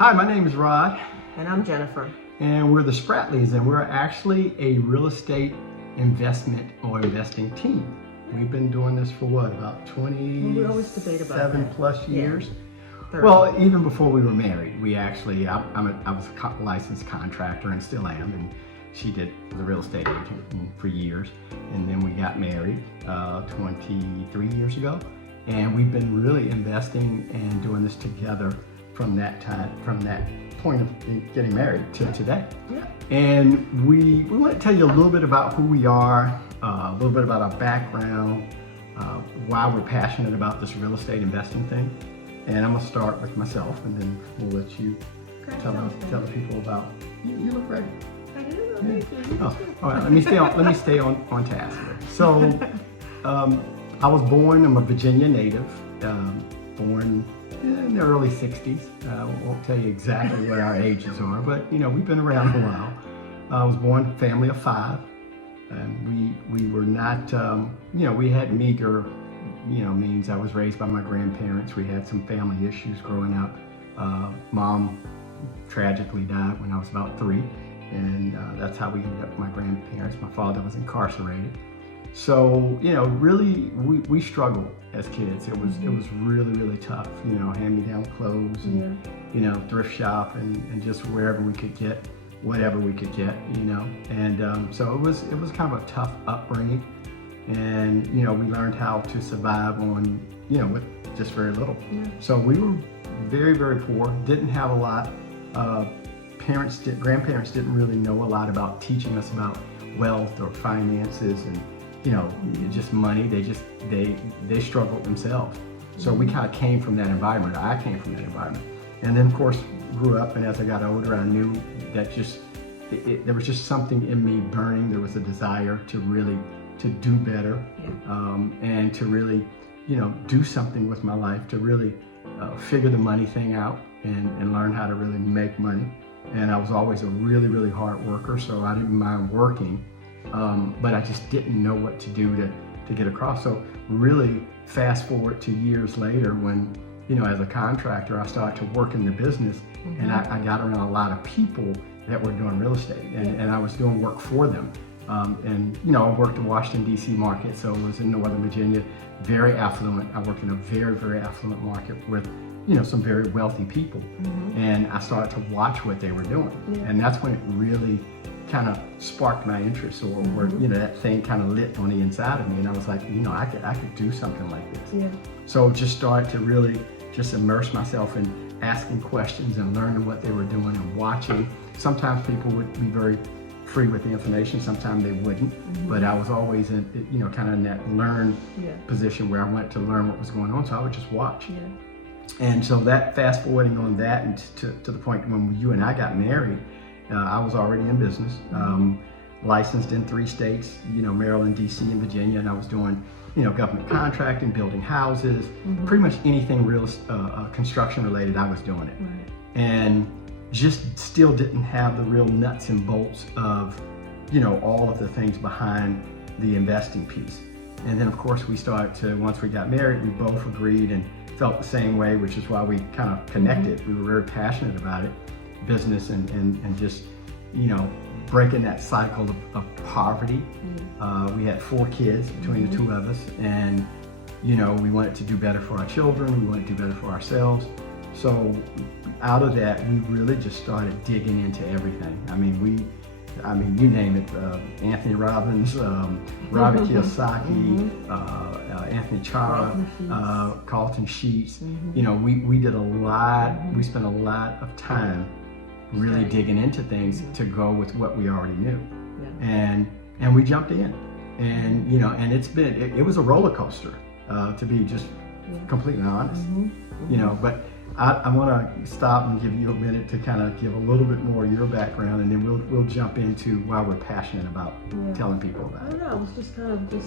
Hi, my name is Rod. And I'm Jennifer. And we're the Spratleys, and we're actually a real estate investment or investing team. We've been doing this for what, about 27 plus years? Yeah. Well, even before we were married, we actually, I was a licensed contractor and still am, and she was a real estate agent for years. And then we got married 23 years ago, and we've been really investing and doing this together from that point of getting married to today. Yeah. And we want to tell you a little bit about who we are, a little bit about our background, why we're passionate about this real estate investing thing. And I'm gonna start with myself, and then we'll let you tell the people about. You look ready. I do. Yeah. Oh, all right. Let me stay on task here. So, I was born. I'm a Virginia native. Born in the early 60s. I won't tell you exactly what our ages are, but we've been around a while. I was born family of 5, and we were not. We had meager means. I was raised by my grandparents. We had some family issues growing up. Mom tragically died when I was about 3, and that's how we ended up with my grandparents. My father was incarcerated. So, really, we struggled as kids. It was really, really tough. Hand-me-down clothes and, thrift shop and just wherever we could get, whatever we could get, And so it was kind of a tough upbringing. And, we learned how to survive on, with just very little. Yeah. So we were very, very poor, didn't have a lot. Grandparents didn't really know a lot about teaching us about wealth or finances and, just money. They struggled themselves. So we kind of came from that environment. I came from that environment. And then of course grew up, and as I got older, I knew that there was just something in me burning. There was a desire to do better, and to really, do something with my life, to really figure the money thing out and learn how to really make money. And I was always a really, really hard worker, so I didn't mind working. But I just didn't know what to do to get across. So really fast forward to years later when, as a contractor, I started to work in the business, and I got around a lot of people that were doing real estate, and I was doing work for them. I worked in Washington, D.C. market, so I was in Northern Virginia, very affluent. I worked in a very, very affluent market with, some very wealthy people. And I started to watch what they were doing. And that's when it really kind of sparked my interest, or that thing kind of lit on the inside of me, and I was like, I could do something like this. Yeah. So just started to really just immerse myself in asking questions and learning what they were doing and watching. Sometimes people would be very free with the information, sometimes they wouldn't, but I was always in, kind of in that learn position where I wanted to learn what was going on, so I would just watch. Yeah. And so that fast forwarding on that, and to the point when you and I got married, I was already in business, licensed in 3 states, Maryland, DC, and Virginia, and I was doing, government contracting, building houses, pretty much anything real construction related, I was doing it. Right. And just still didn't have the real nuts and bolts of, all of the things behind the investing piece. And then of course we started to, once we got married, we both agreed and felt the same way, which is why we kind of connected. We were very passionate about it, business and just, breaking that cycle of poverty. We had 4 kids between the 2 of us, and, we wanted to do better for our children, we wanted to do better for ourselves. So out of that, we really just started digging into everything. I mean, you name it, Anthony Robbins, Robert Kiyosaki, Anthony Chara, Carlton Sheets. We did a lot, we spent a lot of time really digging into things to go with what we already knew. Yeah. And we jumped in. And, and it was a roller coaster, to be just completely honest. But I want to stop and give you a minute to kind of give a little bit more of your background, and then we'll jump into why we're passionate about telling people about it. I don't know, I was just kind of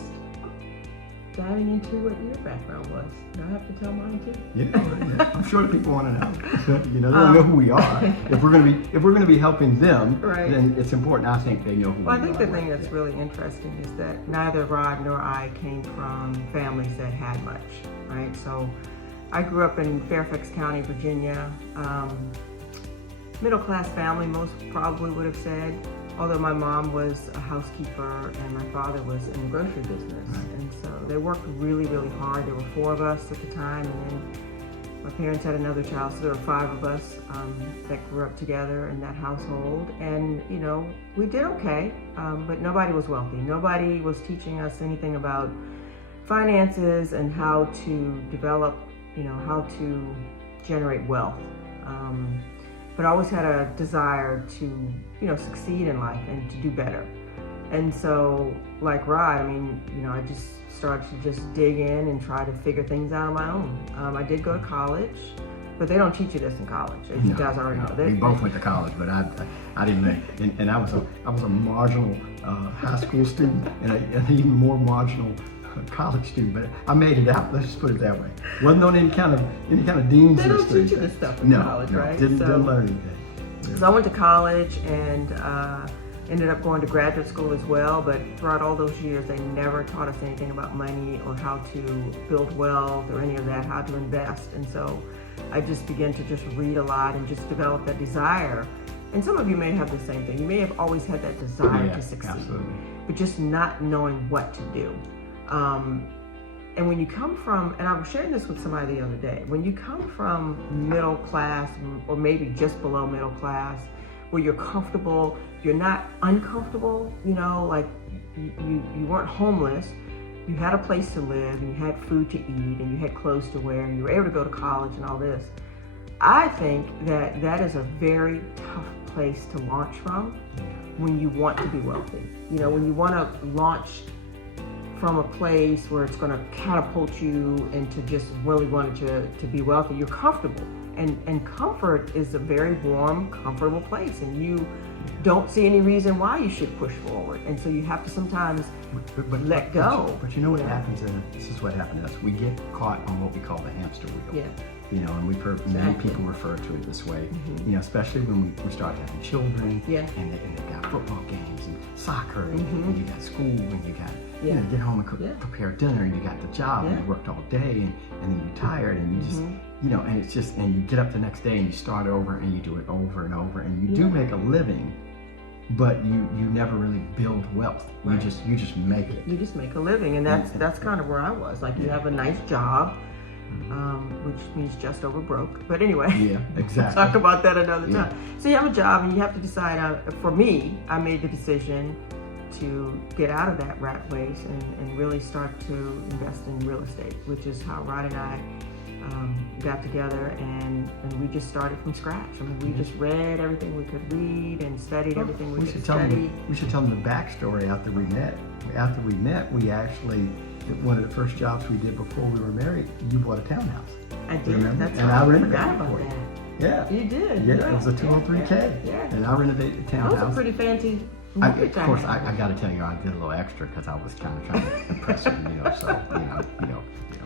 diving into what your background was. Do I have to tell mine too? Yeah. I'm sure the people want to know. They don't know who we are. If we're gonna be helping them, then it's important. I think they know who we are. I think the thing that's really interesting is that neither Rod nor I came from families that had much, right? So I grew up in Fairfax County, Virginia. middle class family, most probably would have said. Although my mom was a housekeeper and my father was in the grocery business. And so they worked really, really hard. There were 4 of us at the time, and then my parents had another child, so there were 5 of us that grew up together in that household. And, you know, we did okay, but nobody was wealthy. Nobody was teaching us anything about finances and how to develop, you know, how to generate wealth. But I always had a desire to, you know, succeed in life and to do better. And so, like Rod, I mean, you know, I just started to just dig in and try to figure things out on my own. I did go to college, but they don't teach you this in college, as you guys already know. We both went to college, but I didn't. And I was a marginal high school student and an even more marginal college student, but I made it out. Let's just put it that way. Wasn't on any kind of dean's list. They don't teach you this stuff in college, right? Didn't learn anything. So I went to college and ended up going to graduate school as well, but throughout all those years, they never taught us anything about money or how to build wealth or any of that, how to invest. And so I just began to just read a lot and just develop that desire. And some of you may have the same thing. You may have always had that desire to succeed, absolutely. but just not knowing what to do. And when you come from, and I was sharing this with somebody the other day, when you come from middle class or maybe just below middle class, where you're comfortable, you're not uncomfortable, you know, like you weren't homeless, you had a place to live and you had food to eat and you had clothes to wear and you were able to go to college and all this. I think that that is a very tough place to launch from when you want to be wealthy. You know, when you want to launch from a place where it's going to catapult you into just really wanting to be wealthy, you're comfortable. And comfort is a very warm, comfortable place, and you don't see any reason why you should push forward. And so you have to sometimes let go. But you know what happens, this is what happened to us. We get caught on what we call the hamster wheel. Yeah. You know, and we've heard many people refer to it this way. You know, especially when we start having children, and they've got football games and soccer, and you got school, and you got you know, get home and prepare dinner, and you got the job, and you worked all day, and then you're tired, and you just you know, and it's just, and you get up the next day and you start over and you do it over and over, and you do make a living, but you never really build wealth. You just make it. You just make a living, and that's kind of where I was. Like, you have a nice job, which means just over broke. But anyway, exactly. We'll talk about that another time. So you have a job, and you have to decide. For me, I made the decision to get out of that rat race and really start to invest in real estate, which is how Rod and I got together, and we just started from scratch. I mean, we just read everything we could read and studied everything we could study. We should tell them the backstory after we met. After we met, we actually, one of the first jobs we did before we were married, you bought a townhouse. I did. Remember? That's and right. I forgot renovated about for you. that. Yeah. You did. Yeah, it was a 203K. Yeah. And I renovated the townhouse. That was a pretty fancy. Of course, I got to tell you, I did a little extra because I was kind of trying to impress her, you know. So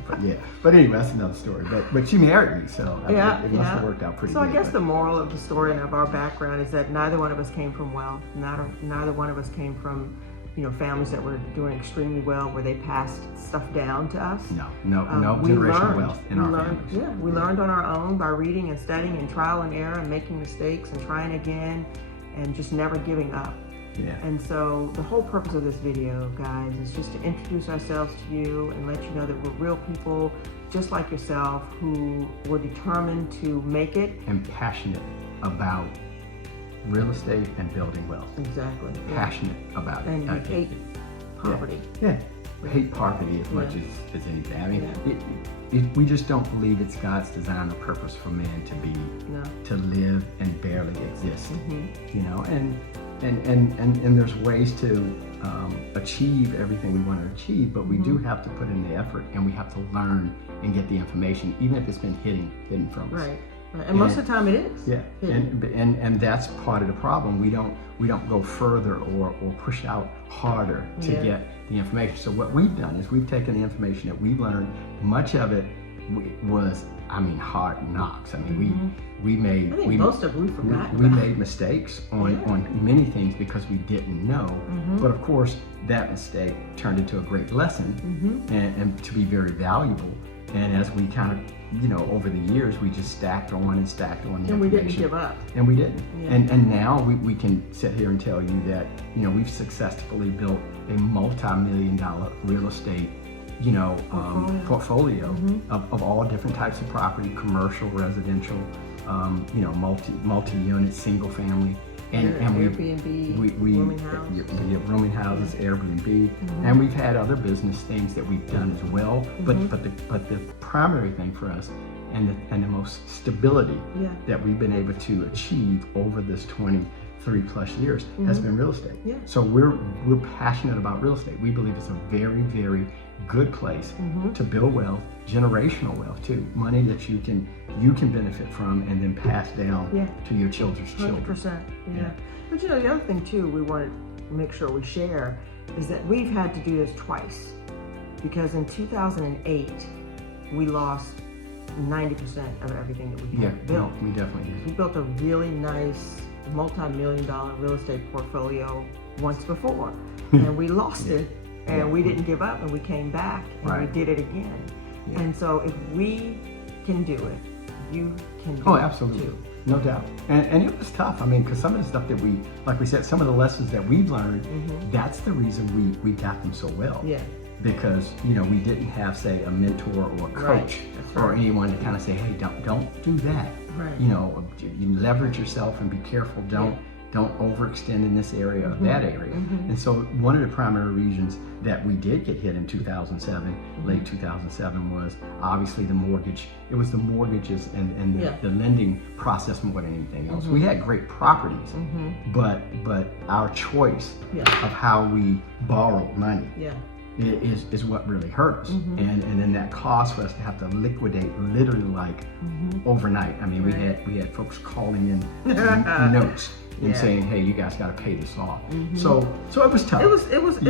but yeah. But anyway, that's another story. But she married me, so it must have worked out pretty good. So I guess the moral of the story and of our background is that neither one of us came from wealth. Neither one of us came from, you know, families that were doing extremely well, where they passed stuff down to us. No generational wealth in our families. Yeah, we learned on our own by reading and studying and trial and error and making mistakes and trying again and just never giving up. Yeah. And so the whole purpose of this video, guys, is just to introduce ourselves to you and let you know that we're real people just like yourself who were determined to make it. And passionate about real estate and building wealth. Exactly. Passionate about it. And we hate poverty. Yeah. Hate poverty as much as anything. I mean, we just don't believe it's God's design or purpose for man to live and barely exist. You know, and there's ways to achieve everything we want to achieve, but we do have to put in the effort, and we have to learn and get the information, even if it's been hidden from us. Right. And most of the time it is. Yeah. And that's part of the problem. We don't go further or push out harder to get the information. So what we've done is we've taken the information that we've learned. Much of it was, hard knocks. I mean, most of we forgot. We made mistakes on many things because we didn't know. But of course, that mistake turned into a great lesson and to be very valuable. And as we kind of over the years, we just stacked on and stacked on. And we didn't give up. And we didn't. Yeah. And now we can sit here and tell you that, we've successfully built a multi-million-dollar real estate, portfolio of all different types of property, commercial, residential, multi-unit, single family. And Airbnb, rooming house. We have rooming houses, Airbnb, and we've had other business things that we've done as well. But the primary thing for us, and the most stability that we've been able to achieve over this 23 plus years has been real estate. Yeah. So we're passionate about real estate. We believe it's a very, very good place to build wealth, generational wealth too, money that you can benefit from and then pass down to your children's children. 100%. Yeah. But the other thing too, we want to make sure we share is that we've had to do this twice, because in 2008 we lost 90% of everything that we had built. We definitely did. We built a really nice multi-million-dollar real estate portfolio once before, and we lost it. And we didn't give up, and we came back, and we did it again. Yeah. And so if we can do it, you can do it absolutely. too. No doubt. And it was tough. I mean, because some of the stuff that like we said, some of the lessons that we've learned, that's the reason we got them so well. Yeah. Because, we didn't have, say, a mentor or a coach or anyone to kind of say, hey, don't do that. Right. You leverage yourself and be careful. Don't overextend in this area or that area. And so one of the primary reasons that we did get hit in 2007, late 2007, was obviously the mortgage. It was the mortgages and the lending process more than anything else. We had great properties, but our choice of how we borrowed money is what really hurt us. And then that caused for us to have to liquidate literally like overnight. I mean, we had folks calling in notes and saying, hey, you guys got to pay this off. So it was tough. It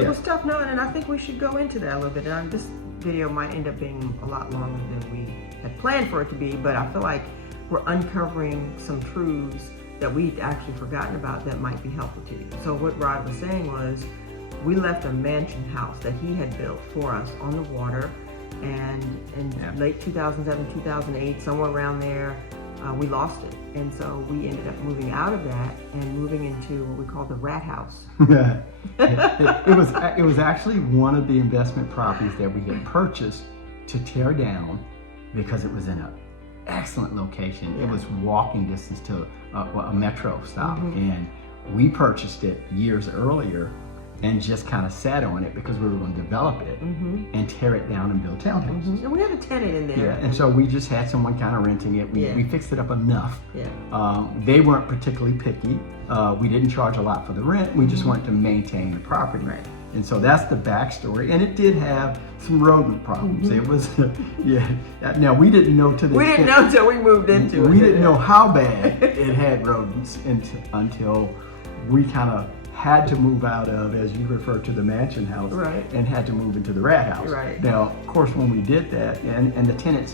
was tough. No, and I think we should go into that a little bit. And this video might end up being a lot longer than we had planned for it to be, but I feel like we're uncovering some truths that we'd actually forgotten about that might be helpful to you. So what Rod was saying was, we left a mansion house that he had built for us on the water, and in late 2007, 2008, somewhere around there, we lost it. And so we ended up moving out of that and moving into what we call the rat house. It was actually one of the investment properties that we had purchased to tear down because it was in an excellent location. It was walking distance to a metro stop. And we purchased it years earlier and just kind of sat on it because we were going to develop it and tear it down and build townhouses. And we had a tenant in there. And so we just had someone kind of renting it. We fixed it up enough. They weren't particularly picky. We didn't charge a lot for the rent. We just wanted to maintain the property. And so that's the backstory. And it did have some rodent problems. It was, Now we didn't know to the We didn't know until we moved into it. We didn't know how bad it had rodents until we kind of had to move out of, as you refer to, the mansion house, and had to move into the rat house. Now, of course, when we did that, and the tenants,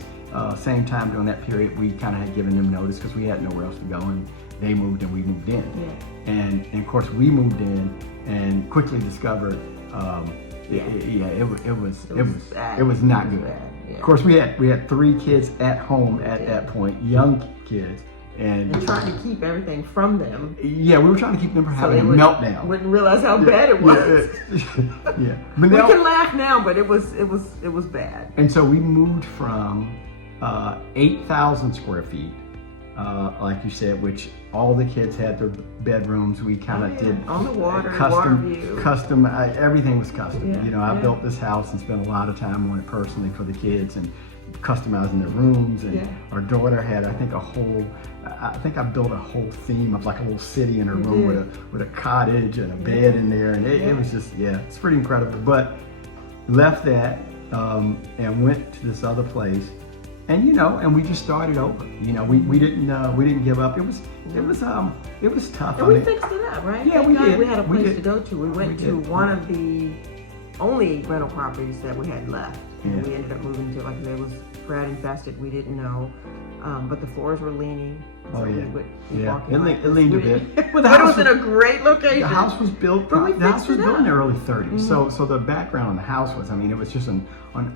same time during that period, we kind of had given them notice because we had nowhere else to go, and they moved and we moved in. And of course, we moved in and quickly discovered, it was not good. Of course, we had 3 kids at home at that point, young kids. And trying to keep everything from them. We were trying to keep them from having a meltdown. Wouldn't realize how bad it was. But we can laugh now, but it was bad. And so we moved from 8,000 square feet, like you said, which all the kids had their bedrooms. We kind of did on the water, custom. Everything was custom. I built this house and spent a lot of time on it personally for the kids and customizing their rooms. And our daughter had, I think I built a whole theme of like a little city in her room with a cottage and a bed in there, and it was just it's pretty incredible. But left that and went to this other place, and we just started over. We didn't give up. It was tough. And we fixed it up, right? Yeah, we did. We had a place to go to. We went to one of the only rental properties that we had left, and we ended up moving to, like, it was rat infested. We didn't know. but the floors were leaning. Oh, so yeah. we would be Yeah, walking it like leaned- it this. leaned a We bit. didn't- Well, the but it house was in a great location. The house was built. But we The house fixed was it built in the up. early 30s. So the background on the house was, I mean, it was just an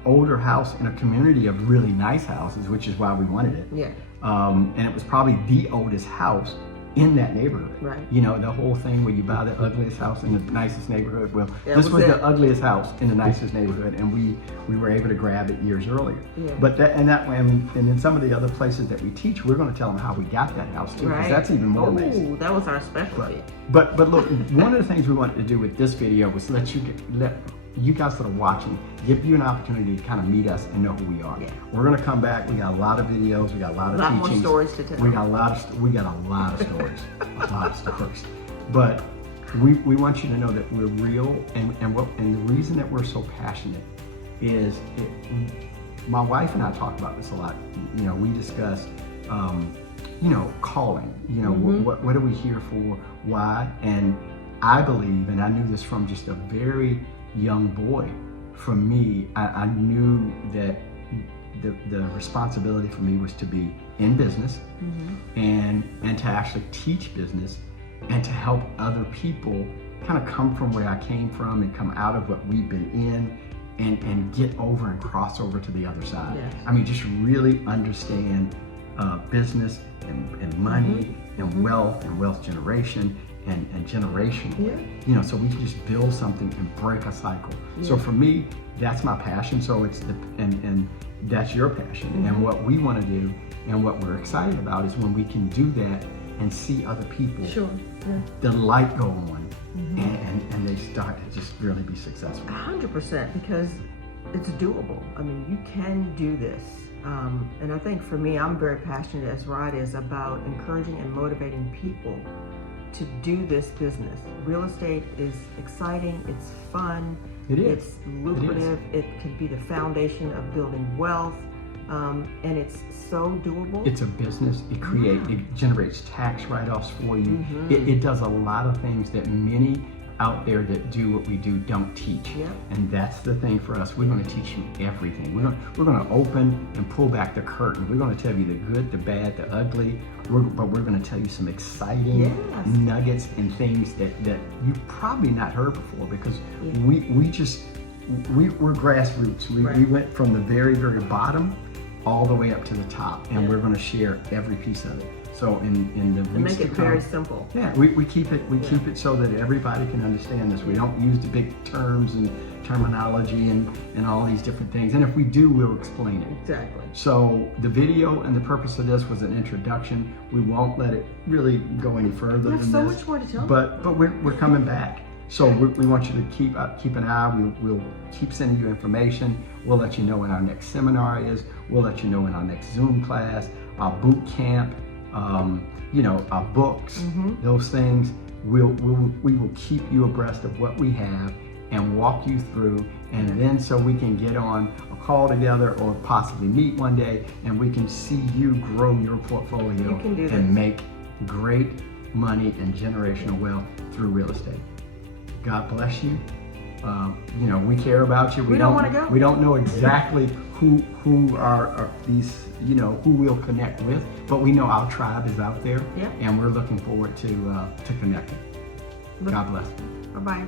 older house in a community of really nice houses, which is why we wanted it. Yeah. And it was probably the oldest house in that neighborhood. Right. You know, the whole thing where you buy the ugliest house in the nicest neighborhood. Well, That this was was it. the ugliest house in the nicest neighborhood, and we were able to grab it years earlier. Yeah. But that way, and in some of the other places that we teach, we're going to tell them how we got that house too, because Right. that's even more amazing. Oh, that was our specialty. But look, one of the things we wanted to do with this video was let you guys that are watching, give you an opportunity to kind of meet us and know who we are. Yeah. We're gonna come back. We got a lot of videos. We got a lot of A lot more teachings. stories to tell. We got a lot of stories. A lot of stories. But we want you to know that we're real, and the reason that we're so passionate is my wife and I talk about this a lot. You know, we discuss calling. You know, what are we here for? Why? And I believe, and I knew this from just a very young boy. For me, I knew that the responsibility for me was to be in business and to actually teach business and to help other people kind of come from where I came from and come out of what we've been in and get over and cross over to the other side. Yes. I mean, just really understand business and money and wealth generation and generational. Yeah. You know, so we can just build something and break a cycle. Yeah. So for me, that's my passion. So it's and that's your passion. And what we want to do and what we're excited about is when we can do that and see other people, Sure. Yeah. the light go on, and they start to just really be successful. 100%, because it's doable. I mean, you can do this. And I think for me, I'm very passionate, as Rod is, about encouraging and motivating people to do this business. Real estate is exciting, it's fun, It is. it's lucrative, it can be the foundation of building wealth, and it's so doable. It's a business. It generates tax write-offs for you. It does a lot of things that many out there that do what we do don't teach. Yeah. And that's the thing for us. We're going to teach you everything. We're going to open and pull back the curtain. We're going to tell you the good, the bad, the ugly. But we're going to tell you some exciting Yes. nuggets and things that you've probably not heard before, because we're grassroots. We went from the very, very bottom all the way up to the top, and we're going to share every piece of it. So in the And weeks make to it come, very simple. yeah, we keep it so that everybody can understand this. We don't use the big terms and terminology and all these different things. And if we do, we'll explain it. Exactly. So the video and the purpose of this was an introduction. We won't let it really go any further There's than so this. much more to tell. But we're coming back. So we want you to keep an eye. We'll keep sending you information. We'll let you know when our next seminar is. We'll let you know when our next Zoom class, our boot camp, our books, those things. We will keep you abreast of what we have and walk you through, and then so we can get on a call together or possibly meet one day, and we can see you grow your portfolio You can do this. and make great money and generational wealth through real estate. God bless you. We care about you. We don't wanna go. We don't know exactly who are these, who we'll connect with, but we know our tribe is out there, Yeah. and we're looking forward to connecting. God bless. Bye-bye.